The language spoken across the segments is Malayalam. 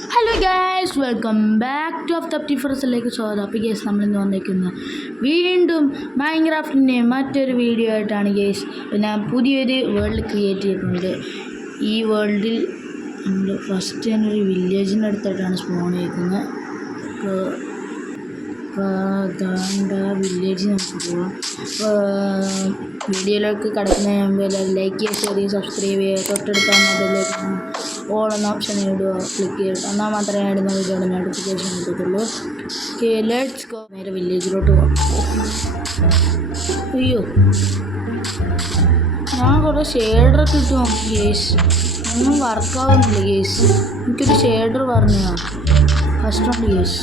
Hello guys, welcome back to off the ഫിറസിലേക്ക് സ്വാഗതം. അപ്പോൾ ഗൈസ്, നമ്മളിന്ന് വന്നിരിക്കുന്നത് വീണ്ടും മൈൻക്രാഫ്റ്റിൻ്റെ മറ്റൊരു വീഡിയോ ആയിട്ടാണ് ഗൈസ്. ഞാൻ പുതിയൊരു വേൾഡ് ക്രിയേറ്റ് ചെയ്തിട്ടുണ്ട്. ഈ വേൾഡിൽ നമ്മൾ ഫസ്റ്റ് തന്നെ ഒരു വില്ലേജിൻ്റെ അടുത്തായിട്ടാണ് സ്പോൺ ചെയ്തിരിക്കുന്നത്. അപ്പോൾ വില്ലേജിൽ നമുക്ക് പോവാം. വീഡിയോയിലേക്ക് കടക്കുന്നതിന് മുമ്പ് ലൈക്ക് ചെയ്യുക, ഷെയർ ചെയ്യുക, സബ്സ്ക്രൈബ് ചെയ്യുക. തൊട്ടടുത്ത മൊബൈലിലേക്ക് ഓൾ എന്ന ഓപ്ഷൻ ഇടുക, ക്ലിക്ക് ചെയ്യുക. എന്നാൽ മാത്രമേ ഇടുന്ന വീഡിയോയുടെ നോട്ടിഫിക്കേഷൻ കിട്ടത്തുള്ളൂ. Okay, let's go. നേരെ വില്ലേജിലോട്ട് പോകാം. അയ്യോ, ഞാൻ കുറേ ഷെയ്ഡറൊക്കെ ഇട്ട് നോക്കി ഗേസ്, ഒന്നും വർക്കാവുന്നില്ല ഗേസ്. എനിക്കൊരു ഷെയ്ഡർ പറഞ്ഞു കഷ്ടമുണ്ട് ഗേസ്.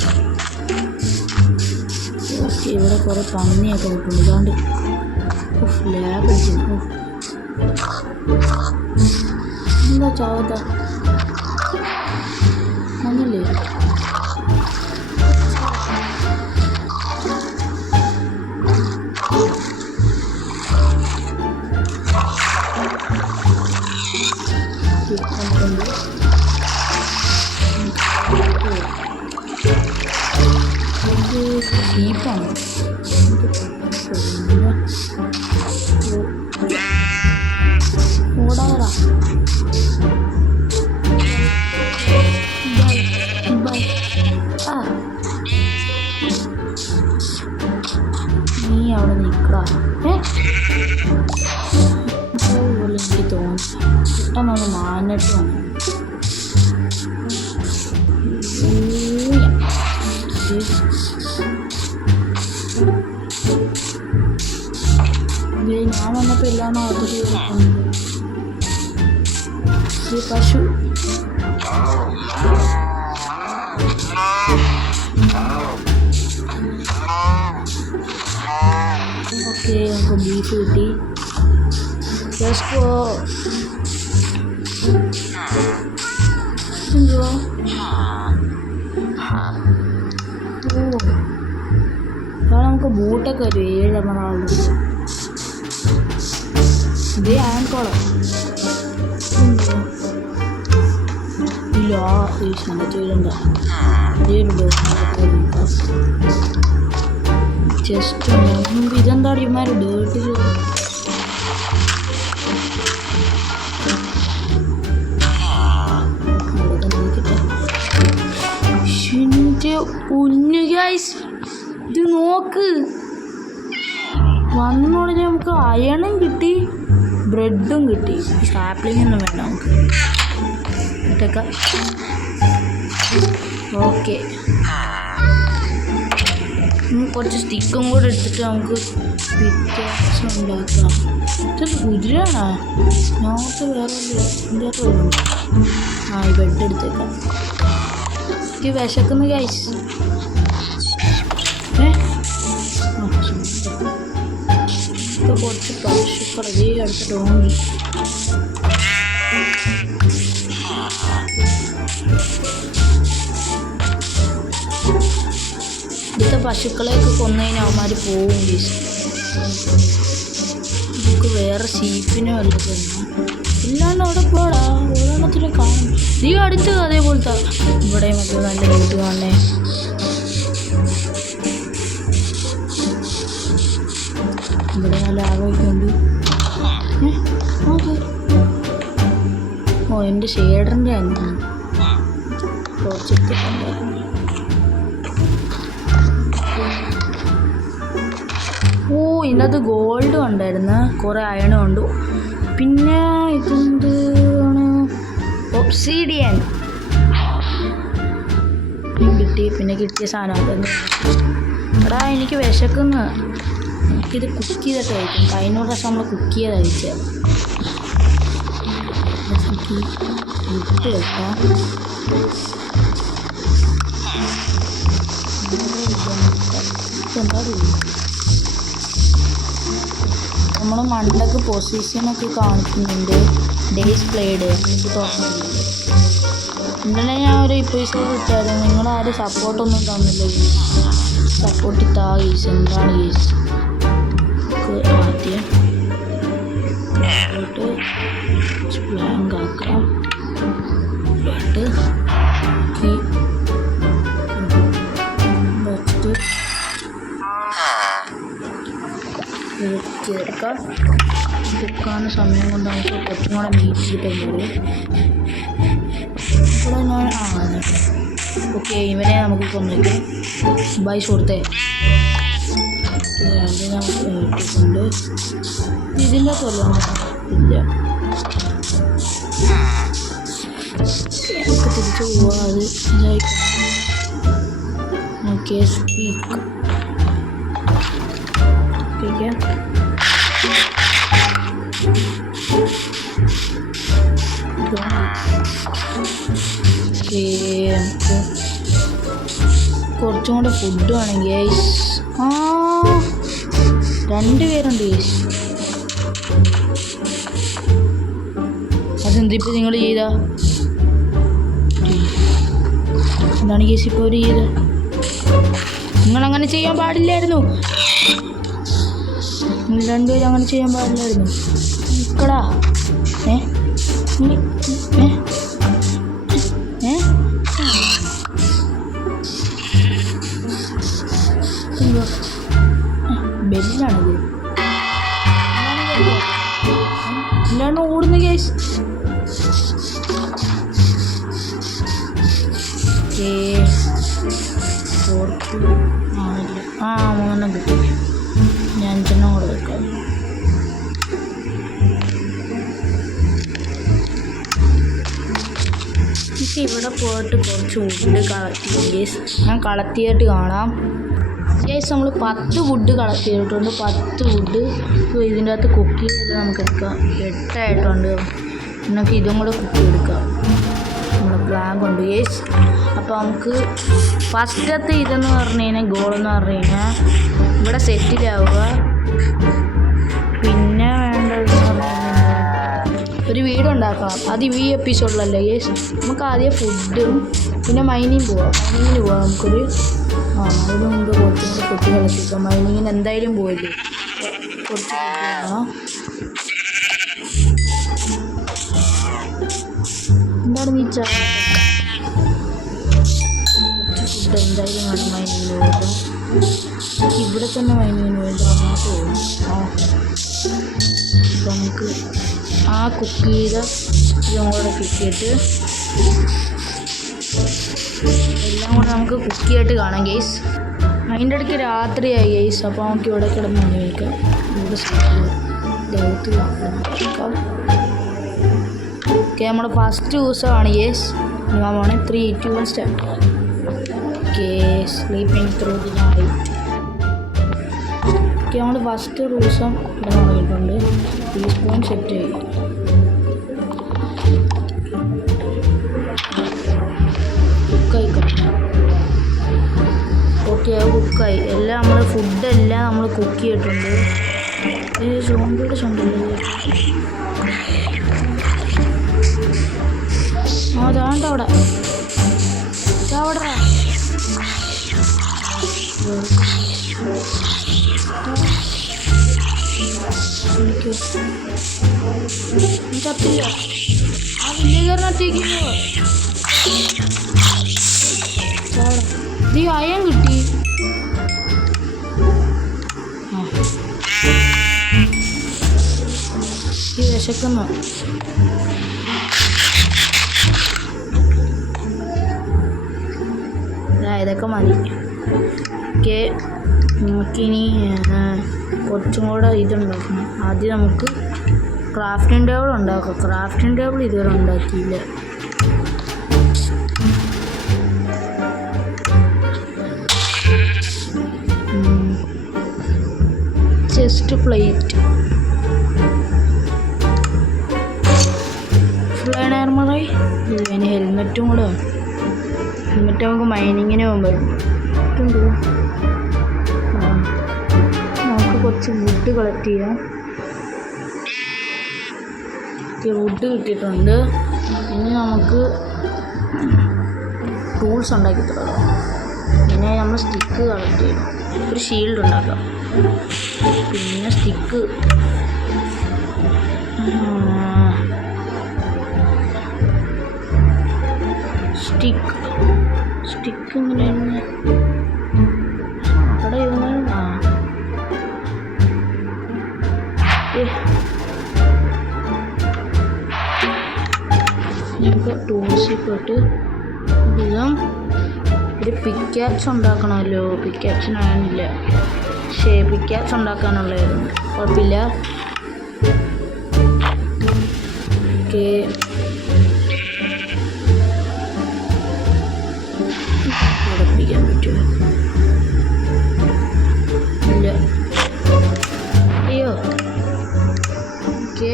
ഓക്കെ, ഇവിടെ കുറേ പന്നിയൊക്കെ നിൽക്കുന്നു. ഇതാണ്ട് ലാബ് അടിക്കുന്നു. എന്താ ചാവത്ത ഒന്നില്ലേ? ഷീപ്പാണ്. ഓടാടാ, നീ അവിടെ നിൽക്കടാ. എനിക്ക് തോന്നി പെട്ടെന്നൊന്ന് മാനിട്ട് വന്നു. ഞാൻ വന്നപ്പോൾ എല്ലാണോ അതിൽ ഈ പശു. ഓക്കെ, നമുക്ക് ബീഫ് കിട്ടി. എന്തുവാ? നമുക്ക് ബൂട്ടൊക്കെ ഒരു 7 എമറാൾഡ്. ഇതേ ആൻകോളം ഇല്ല, നല്ല ചെയ്യണ്ട. ജസ്റ്റ് ഇതെന്താ ഇമാര് ഡേർട്ട് പൊന്നു ഗൈസ്, ഇത് നോക്ക്. വന്നോടെ നമുക്ക് അയണും കിട്ടി, ബ്രെഡും കിട്ടി. സാപ്ലിങ്ങൊന്നും വേണ്ട നമുക്ക് ഇട്ടേക്കാം. ഓക്കെ, കുറച്ച് സ്റ്റിക്കും കൂടെ എടുത്തിട്ട് നമുക്ക് പിക്കാക്സ് ഉണ്ടാക്കാം. ഇതൊരു കുതിരയാണോ? ഞങ്ങൾക്ക് വേറെ ഇതിൻ്റെ ഉണ്ട്. ഈ ബെഡ് എടുത്തേക്കാം. എനിക്ക് വിശക്കുന്നു ഗൈസ്. ഇപ്പോൾ കുറച്ച് പശുക്കൾ അതേ അടുത്തിട്ട് ഓങ്ങി. ഇവിടുത്തെ പശുക്കളെയൊക്കെ കൊന്നതിന് അവന്മാർ പോവും ഗൈസ്. നമുക്ക് വേറെ ഷീപ്പിനോ വല്ലതും ഇല്ലാണ്ട് അവിടെ പോടാ. ഓരോണത്തിന് കാണും. നീ അടുത്ത് അതേപോലത്തെ ഇവിടെ മറ്റേ നല്ല വീട്ട് കാണണേ. ഇവിടെ നല്ല ആഘോഷമുണ്ട്. ഓ, എൻ്റെ ഷെയ്ഡറിൻ്റെ ആണ് കുറച്ചെടുത്ത്. ഓ, ഇതിനകത്ത് ഗോൾഡ് ഉണ്ടായിരുന്നു, കുറേ അയണും ഉണ്ട്. പിന്നെ ഇതെന്താണ്? ഒബ്സിഡിയൻ കിട്ടി. പിന്നെ കിട്ടിയ സാധനം എടാ, എനിക്ക് വിശക്കുന്നു. നമുക്കിത് കുക്ക് ചെയ്തിട്ട് കഴിക്കും. കഴിഞ്ഞ പ്രാവശ്യം നമ്മൾ കുക്ക് ചെയ്ത് കഴിച്ചത്. ഇട്ട് വെക്കാം. എന്താ നമ്മൾ മണ്ടൊക്കെ പൊസിഷനൊക്കെ കാണിക്കുന്നുണ്ട്. ഡേയ്സ് പ്ലേഡ് എനിക്ക് തോന്നുന്നില്ല. ഇന്നലെ ഞാൻ ഒരു എപ്പിസോഡ് ഇട്ടായിരുന്നു. നിങ്ങളാരും സപ്പോർട്ടൊന്നും തന്നില്ല. സപ്പോർട്ട് താ ഗീസ്. എന്താണ് ഗീസ്? ആദ്യം ബ്ലാങ്ക് ആക്കാം. കുക്ക് ചെയ്തെടുക്കാം. കുക്കാവുന്ന സമയം കൊണ്ട് നമുക്ക് കുറച്ചും കൂടെ മീറ്റ് കിട്ടുന്നത്. ഇവിടെ ഞാൻ ഓക്കെ ഇവനെ നമുക്ക് കൊന്നിട്ട് ബൈ സുഹൃത്തെ. അത് നമുക്ക് ഇട്ടിട്ടുണ്ട്. ഇതിൻ്റെ കൊല്ലം ഇല്ല. നമുക്ക് തിരിച്ചു പോവാം. അത് ഓക്കെ സ്പീക്ക് ഓക്കെ കുറച്ചും കൂടെ ഫുഡ് വേണമെങ്കിൽ ഗൈസ്. 2 പേരുണ്ട് ഗൈസ്. അതെന്തിപ്പോൾ നിങ്ങൾ ചെയ്താ? എന്താണ് ഗൈസ് ഇപ്പോൾ അവർ ചെയ്തത്? നിങ്ങളങ്ങനെ ചെയ്യാൻ പാടില്ലായിരുന്നു. നിങ്ങൾ 2 പേരും അങ്ങനെ ചെയ്യാൻ പാടില്ലായിരുന്നു. നിൽക്കടാ. ബെല്ലാണിത്. എന്താണ് ഓടുന്നത് കേസ്? മൂന്നെണ്ണം കിട്ടി. ഞാൻ 5 കൂടെ വെക്കാം. ഇവിടെ പോയിട്ട് കുറച്ച് വുഡ് കളക്ട് ചെയ്യും ഗേസ്. ഞാൻ കളക്ട് ചെയ്തിട്ട് കാണാം ഗേസ്. നമ്മൾ 10 വുഡ് കളക്ട് ചെയ്തിട്ടുണ്ട്. 10 വുഡ് ഇതിൻ്റെ അകത്ത് കുക്ക് ചെയ്ത് നമുക്ക് എടുക്കാം. 8 ആയിട്ടുണ്ട്. നമുക്ക് ഇതും കൂടെ കുക്ക് ചെയ്തെടുക്കാം. നമ്മുടെ പ്ലാൻ കൊണ്ട് ഗേസ്. അപ്പോൾ നമുക്ക് ഫസ്റ്റത്തെ ഇതെന്ന് പറഞ്ഞു കഴിഞ്ഞാൽ ഗോളെന്ന് പറഞ്ഞു കഴിഞ്ഞാൽ ഇവിടെ സെറ്റിലാവുക. പിന്നെ വേണ്ടതെന്ന് പറഞ്ഞു കഴിഞ്ഞാൽ ഒരു വീടുണ്ടാക്കാം. അത് ഈ എപ്പിസോഡിലല്ലേ ഗേസ്. നമുക്ക് ആദ്യം ഫുഡും പിന്നെ മൈനിങ് പോവാം. മൈനിങ്ങിന് പോവാം. നമുക്കൊരു അതിന് മുമ്പ് കുറച്ചും കൂടെ കുട്ടി കളിപ്പിക്കാം. മൈനിങ്ങിന് എന്തായാലും പോയില്ലേ. കുറച്ച് വേണം. എന്താണ് നീ കുറച്ച് ഫുഡ് എന്തായാലും വേണം മൈനിങ്ങിന് പോകാം. ഇവിടെ തന്നെ മൈനിങ്ങിന് വേണ്ടി അങ്ങോട്ട് പോകും. അപ്പോൾ നമുക്ക് കുക്ക് ചെയ്ത ഇതും കൂടെ കിട്ടിയിട്ട് എല്ലാം കൂടെ നമുക്ക് കുക്ക് ചെയ്തിട്ട് കാണാം ഗെയ്സ്. അതിൻ്റെ ഇടയ്ക്ക് രാത്രിയായി ഗെയ്സ്. അപ്പോൾ നമുക്ക് ഇവിടെ കിടന്ന് കഴിക്കാം. ഇവിടെ ഓക്കെ നമ്മുടെ ഫസ്റ്റ് ദിവസമാണ് ഗെയ്സ്. ഞാൻ വേണേൽ 3, 2, 1 start. Okay sleeping through the night. Okay നമ്മൾ ഫസ്റ്റ് ദിവസം ഇവിടെ തുടങ്ങിയിട്ടുണ്ട്. ടീസ്പൂൺ സെറ്റ് ചെയ്യും. ഓക്കെ കുക്കായി. എല്ലാം നമ്മൾ ഫുഡെല്ലാം നമ്മൾ കുക്ക് ചെയ്തിട്ടുണ്ട്. സോമ്പിയുടെ ചുണ്ടല്ലേ അതാണ്ട് അവിടെ അവിടെ ചത്തില്ല. ആ വില്ലേജറിനകത്തേക്ക് നീ അയം കിട്ടി. ഈ വിശക്കുന്നു. ഇതൊക്കെ മതി. ഓക്കെ നമുക്കിനി കുറച്ചും കൂടെ ഇതുണ്ടാക്കണം. ആദ്യം നമുക്ക് ക്രാഫ്റ്റിംഗ് ടേബിൾ ഉണ്ടാക്കാം. ക്രാഫ്റ്റിംഗ് ടേബിൾ ഇതുവരെ ഉണ്ടാക്കിയില്ല. ചെസ്റ്റ് പ്ലേറ്റ്, ഫുൾ ആർമറായി. ഇതിന് ഹെൽമെറ്റും കൂടെ. ഹെൽമെറ്റ് നമുക്ക് മൈനിങ്ങിന് പോകുമ്പോൾ നമുക്ക് കുറച്ച് വുഡ് കളക്ട് ചെയ്യാം. വുഡ് കിട്ടിയിട്ടുണ്ട്. ഇനി നമുക്ക് ടൂൾസ് ഉണ്ടാക്കി തുടങ്ങാം. പിന്നെ നമ്മൾ സ്റ്റിക്ക് കളക്ട് ചെയ്യണം. ഒരു ഷീൽഡ് ഉണ്ടാക്കാം. പിന്നെ സ്റ്റിക്ക് ഇങ്ങനെയാണ് അവിടെ ഇരുന്നാലും ടൂൾസിൽ പോയിട്ട് ഇതും ഒരു പിക്കാക്സ് ഉണ്ടാക്കണമല്ലോ. പിക്കാക്സിനാണില്ല, പക്ഷേ പിക്കാക്സ് ഉണ്ടാക്കാനുള്ളതായിരുന്നു. കുഴപ്പമില്ല. ഓക്കെ, അവിടെ പിടിക്കാൻ പറ്റുമോ? ഇല്ല. അയ്യോ. ഓക്കെ,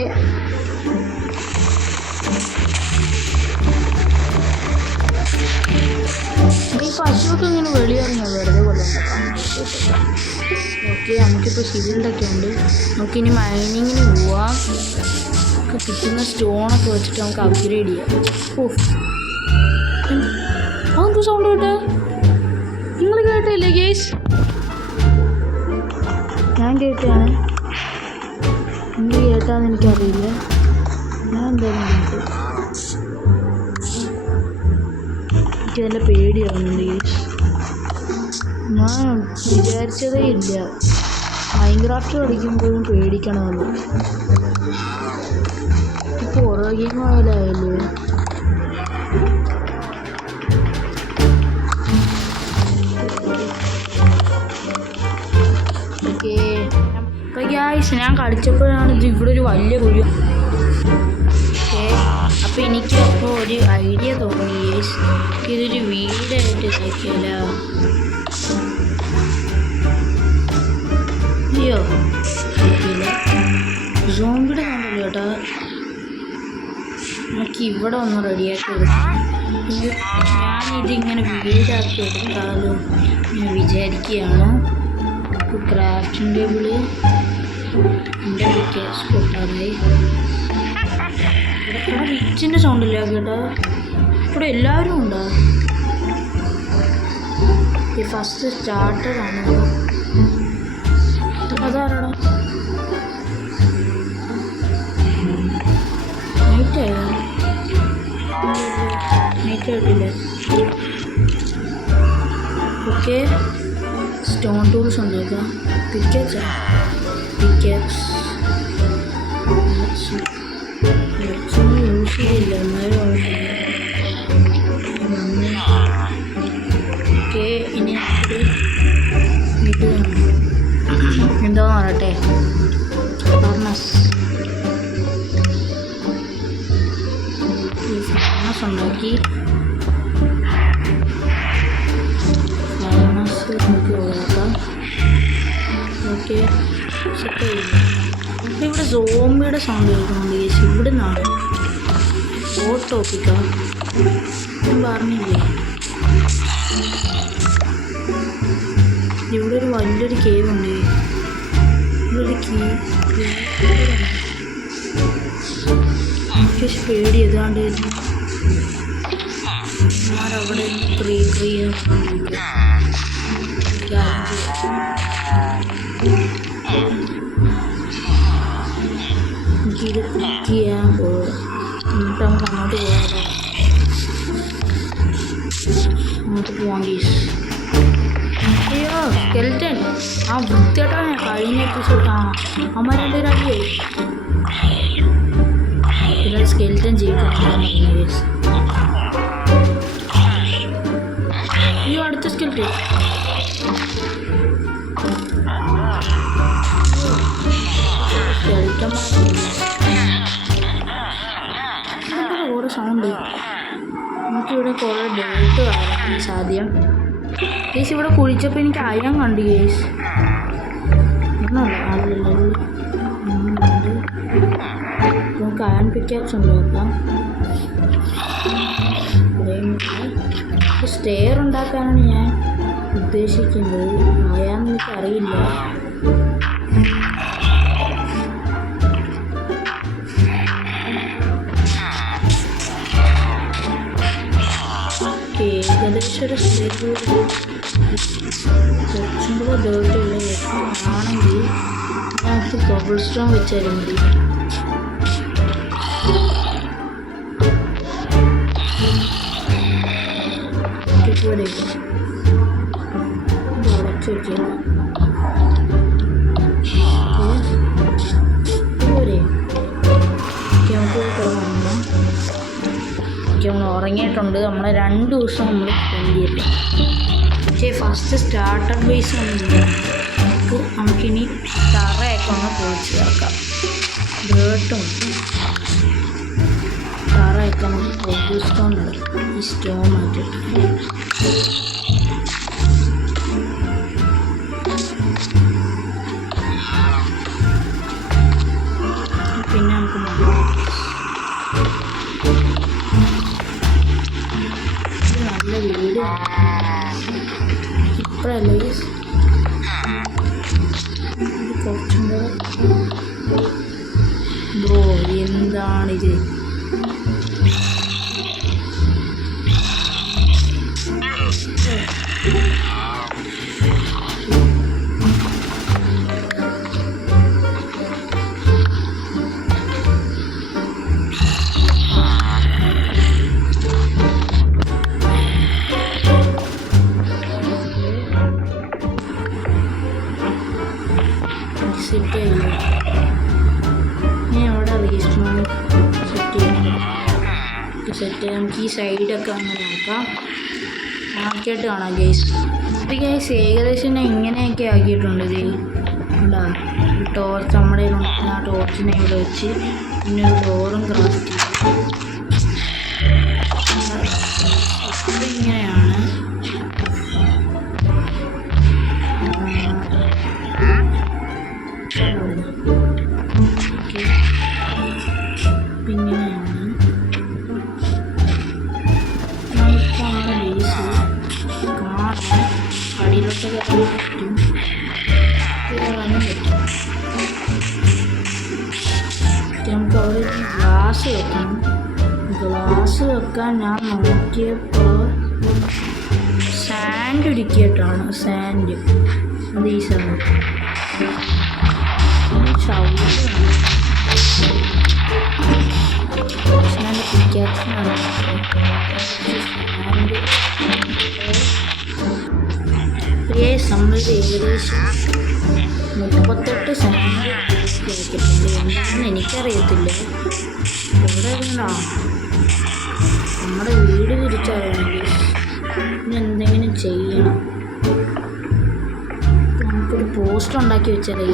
ഈ പശുവൊക്കെ ഇങ്ങനെ വെളിയിറങ്ങി വെറുതെ കൊല്ലുന്നുണ്ടാക്കാം. ഓക്കെ, നമുക്കിപ്പോൾ ഷീൽഡൊക്കെ ഉണ്ട്. നമുക്കിനി മൈനിങ്ങിന് പോവാം. നമുക്ക് കിട്ടുന്ന സ്റ്റോണൊക്കെ വെച്ചിട്ട് നമുക്ക് അപ്ഗ്രേഡ് ചെയ്യാം. ഓ, അതെന്ത് സൗണ്ട് കേട്ടെ? നിങ്ങൾ കേട്ടില്ലേ ഗേസ്? ഞാൻ കേട്ടാണ്. നിങ്ങൾ കേട്ടാന്ന് എനിക്കറിയില്ല. ഞാൻ എന്തായാലും കേട്ടു. എനിക്ക് നല്ല പേടിയാവുന്നുണ്ട് ഗേസ്. ഞാൻ വിചാരിച്ചതേ ഇല്ല മൈൻക്രാഫ്റ്റ് കളിക്കുമ്പോഴും പേടിക്കണമെന്ന്. ഇപ്പോൾ ഹൊറർ ഗെയിം ആയാലേ. ഓക്കെ, അപ്പോൾ ഗൈസ് ഞാൻ കളിച്ചപ്പോഴാണ് ഇത് ഇവിടെ ഒരു വലിയ കുഴി. ഓക്കെ, അപ്പോൾ എനിക്ക് അപ്പോൾ ഒരു ഐഡിയ തോന്നി ഗൈസ്, ഇതൊരു വീടായിട്ട് ഇതാക്കിയല്ലോ. അയ്യോ, സോംബിയുടെ കണ്ടല്ലോ കേട്ടോ. നമുക്ക് ഇവിടെ ഒന്ന് റെഡിയാക്കി എടുക്കാം. ഞാനിതിങ്ങനെ വീടാക്കി എടുത്താലും ഞാൻ വിചാരിക്കുകയാണ്. ക്രാഫ്റ്റിംഗ് ടേബിള് എൻ്റെ പിക്കാക്സ് പൊട്ടാറായി. ഇവിടെ റിച്ചിൻ്റെ സൗണ്ടില്ല കേട്ടോ. ഇവിടെ എല്ലാവരും ഉണ്ടോ? ഫസ്റ്റ് സ്റ്റാർട്ടറാണ്. അതാരാടാ? നൈറ്റായോ? നൈറ്റായിട്ടില്ല. ഓക്കെ, സ്റ്റോൺ ടൂൾസ് ഉണ്ടാക്കാം. പിക്കാക്സ് യൂസ് ചെയ്യില്ല എന്നാലും. ഓക്കെ, ഇനി ഇത് എന്താന്ന് പറയട്ടെ. ഫർണസ് ഉണ്ടാക്കി. ഫർണസ് നമുക്ക് ഒഴിവാക്കാം. ഓക്കെ, സെറ്റ് ചെയ്യില്ല. ഇവിടെ സോംബിയുടെ സൗണ്ട് കേൾക്കുന്നുണ്ട് ചേച്ചി. ഇവിടെ നിന്നാണ് ഓട്ടോപ്പിക്കാം. ഞാൻ പറഞ്ഞില്ലേ ഇവിടെ ഒരു വലിയൊരു കേവ് ഉണ്ട്. ഇവിടെ പക്ഷെ പേടി ഏതാണ്ട് അവിടെ എനിക്കിത് ക്ലിക്ക് ചെയ്യാൻ പോകും. എന്നിട്ട് നമുക്ക് അങ്ങോട്ട് പോകാതെ അങ്ങോട്ട് പോവാം ഗീസ്. അയ്യോ, സ്കെൽറ്റൻ ആ വൃത്തിയായിട്ടാണ് കഴിഞ്ഞ എപ്പിസോഡ്. അമ്മ രണ്ടുപേരായി പിന്നെ സ്കെൽറ്റൻ ചെയ്യിക്കാൻ. അയ്യോ, അടുത്ത സ്കെൽറ്റൻ. സ്കെൽറ്റൻ ഓരോ സൗണ്ട്. നമുക്കിവിടെ കുറേ ഡേട്ട് വരാൻ സാധ്യം. കേസ് ഇവിടെ കുഴിച്ചപ്പോൾ എനിക്ക് അയം കണ്ടു കേസ്. നമുക്ക് അയൺ പിക്കാക്സ് ഉണ്ടാക്കാം. സ്റ്റെയർ ഉണ്ടാക്കാനാണ് ഞാൻ ഉദ്ദേശിക്കുന്നത്. ആയാന്ന് എനിക്കറിയില്ല. ഏകദേശം ഒരു സ്റ്റെയർ കുറച്ചും കൂടെ ഡേർട്ടുള്ള ആണെങ്കിൽ നമുക്ക് കോബിൾ സ്റ്റോൺ വെച്ചാലും മതി. ഇവിടെ അടച്ചു വെച്ചാൽ പോരെ. നമുക്ക് കുറവാണ്. ഓക്കെ നമ്മൾ ഉറങ്ങിയിട്ടുണ്ട്. നമ്മൾ 2 ദിവസം നമ്മൾ സ്പെൻഡ് ചെയ്തിട്ട് പക്ഷേ ഫസ്റ്റ് സ്റ്റാർട്ടർ ബേസ് നമുക്കിനി തറയൊക്കെ ഒന്ന് പൊളിച്ച് ചേർക്കാം. ബ്ലേട്ടും തറയൊക്കെ നമുക്ക് കോബിൾ സ്റ്റോൺ എടുക്കും. ഈ സ്റ്റോൺ മാറ്റിയിട്ട് പിന്നെ നമുക്ക് നല്ല വീട് ഇപ്പോഴല്ലേ കുറച്ചും കൂടെ ബ്രോ എന്താണിത്? സെറ്റ് ആയില്ല. ഇനി അവിടെ സെറ്റ് നമുക്ക് ഈ സൈഡൊക്കെ അങ്ങനെ നോക്കാം. ആക്കിയിട്ട് കാണാം ഗൈസ്. അപ്പോൾ ഗൈസ് ഏകദേശം ഞാൻ ഇങ്ങനെയൊക്കെ ആക്കിയിട്ടുണ്ട്. ഇത് എന്താ ടോർച്ച് നമ്മുടെ ആ ടോർച്ചിനെ ഇവിടെ വെച്ച് പിന്നെ ഒരു ഡോറും ക്രാഫ്റ്റ് ചെയ്തു. ഇങ്ങനെയാണ്. പിന്നെയാണ് നമുക്ക് നമ്മുടെ ബേസ് കാണാൻ അടിയിലോട്ട് കയറാൻ പറ്റും. കയറാനും പറ്റും. നമുക്ക് അവിടെ ഗ്ലാസ് വെക്കണം. ഗ്ലാസ് വെക്കാൻ ഞാൻ നോക്കിയപ്പോൾ സാൻഡ് ഇടിക്കിയിട്ടാണ്. സാൻഡ് അത് ഈ സാധനം നമ്മൾ ഏകദേശം 38 സാൻഡ് ആക്കിയിട്ടുണ്ട്. എന്താണെന്ന് എനിക്കറിയത്തില്ല. ഇവിടെ കണ്ടോ നമ്മുടെ വീട് തിരിച്ചറിയണമെങ്കിൽ പിന്നെ എന്തെങ്കിലും ചെയ്യണം. നമുക്കൊരു പോസ്റ്റർ ഉണ്ടാക്കി വെച്ചാലേ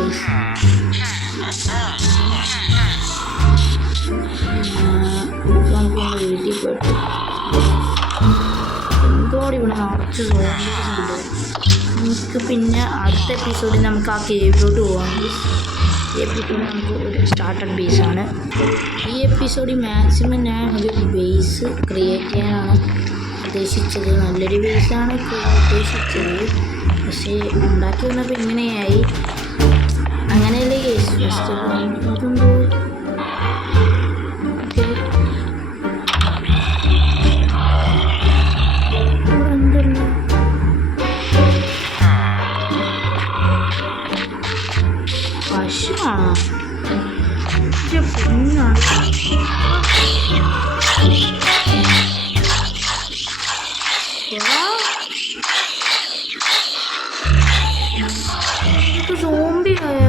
നമുക്ക് വീട്ടിൽ പോയിട്ട് എന്തോടെ ഇവിടെ നിറച്ച് സോമ്പുണ്ട്. നമുക്ക് പിന്നെ അടുത്ത എപ്പിസോഡിൽ നമുക്ക് ആ കേവിലോട്ട് പോകാം. ഈ എപ്പിസോഡ് നമുക്ക് ഒരു സ്റ്റാർട്ടർ ബേസാണ്. ഈ എപ്പിസോഡിൽ മാക്സിമം ഞാൻ ഒരു ബേസ് ക്രിയേറ്റ് ചെയ്യാനാണ് ഉദ്ദേശിച്ചത്. നല്ലൊരു ബേസാണ് ഉദ്ദേശിച്ചത്. പക്ഷേ ഉണ്ടാക്കി വന്നപ്പോൾ ഇങ്ങനെയായി. അങ്ങനെയല്ലേ കേസ് ഫസ്റ്റ് നോക്കുമ്പോൾ പശുവാണോ? പൊന്നാണ്. സോംബിയായ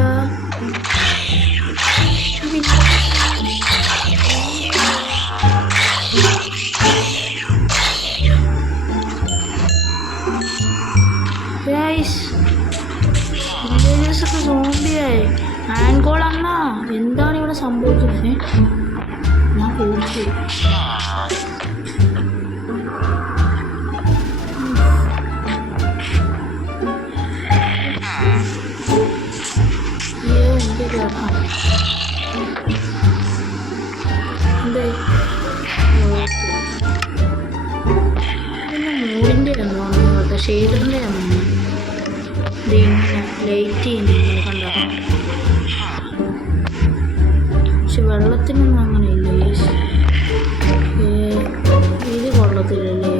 വില്ലേജേഴ്സൊക്കെ സോംബിയായി. ആൻകോൾ അണ്ണാ എന്താണ് ഇവിടെ സംഭവിക്കുന്നത്? ഞാൻ പേടിച്ചു. മൂടിൻ്റെ ആണോ ഷെയ്ഡറിൻ്റെ ആണോ? ഇങ്ങനെ ലൈറ്റ് ചെയ്യുന്നിങ്ങനെ കണ്ടോ? പക്ഷെ വെള്ളത്തിനൊന്നും അങ്ങനെ ഇല്ലേ? ഇത് കൊള്ളത്തില്ലല്ലേ?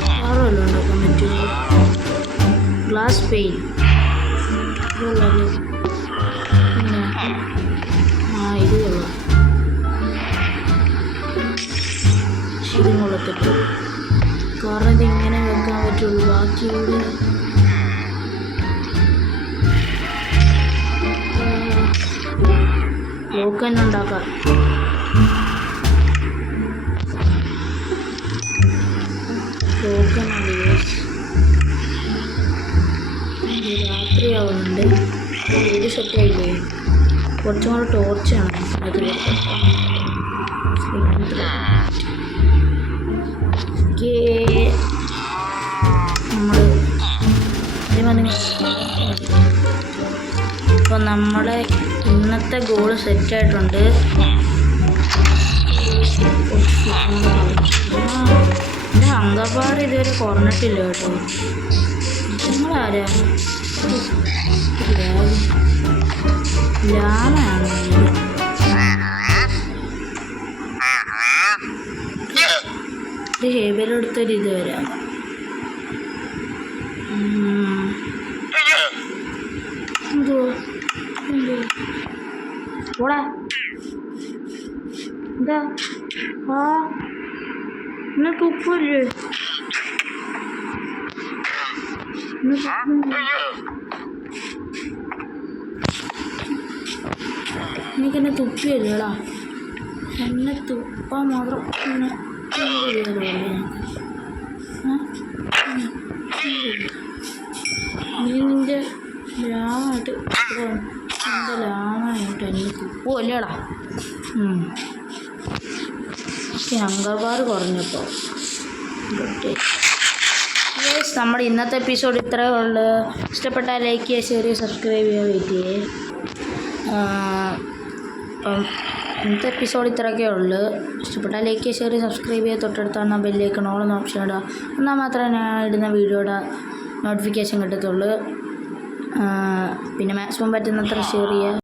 വേറെ വല്ലതും ഉണ്ടാക്കാൻ പറ്റുമോ? ഗ്ലാസ് പെയിൻ ഇതുള്ളത്. പിന്നെ ഇത് കൊള്ളാം. ഇതും കൊള്ളത്തിട്ട് കാരണം ഇതിങ്ങനെ വെക്കാൻ പറ്റുള്ളൂ. ബാക്കിയുള്ള ബ്ലോക്ക് തന്നെ ഉണ്ടാക്കാം. ബ്ലോക്ക് തന്നെ രാത്രിയാവുന്നുണ്ട്. വീട് സെറ്റായില്ലേ? കുറച്ചും കൂടെ ടോർച്ചാണ് അത്. അപ്പോൾ നമ്മുടെ ഇന്നത്തെ ഗോൾ സെറ്റായിട്ടുണ്ട്. എൻ്റെ അങ്കപ്പാട് ഇതുവരെ കുറഞ്ഞിട്ടില്ല കേട്ടോ. നിങ്ങളാരാ? ലാമയാണ്. ഇത് ഹേബിലെടുത്തൊരു ഇത് വരാം. എന്തോ ഓടാ എന്താ ആ എന്നാ തുപ്പല്ലേ? എനിക്കെന്നെ തുപ്പിയല്ലേടാ. എന്നെ തുപ്പാൻ മാത്രം നിന്റെ ലാമായിട്ട് എൻ്റെ ലാമായിട്ട് എന്നെ തുപ്പുമല്ലേടാ. അങ്കർബാർ കുറഞ്ഞപ്പോൾ നമ്മുടെ ഇന്നത്തെ എപ്പിസോഡ് ഇത്രയേ ഉള്ളൂ. ഇഷ്ടപ്പെട്ടാൽ ലൈക്ക് ചെയ്യുക, ഷെയർ ചെയ്യുക, സബ്സ്ക്രൈബ് ചെയ്യുക, വെയിറ്റ് ചെയ്യേ. അപ്പം ഇന്നത്തെ എപ്പിസോഡ് ഇത്രയൊക്കെ ഉള്ളൂ. ഇഷ്ടപ്പെട്ടാൽ ലൈക്ക് ചെയ്യുക, ഷെയർ ചെയ്യുക, സബ്സ്ക്രൈബ് ചെയ്യുക, തൊട്ടടുത്താണ് ബെല്ലേക്ക് ഓളെന്ന ഓപ്ഷൻ ഇടുക. എന്നാൽ മാത്രമേ ഞാൻ ഇടുന്ന വീഡിയോയുടെ നോട്ടിഫിക്കേഷൻ കിട്ടത്തുള്ളൂ. പിന്നെ മാക്സിമം പറ്റുന്നത്ര ഷെയർ ചെയ്യുക.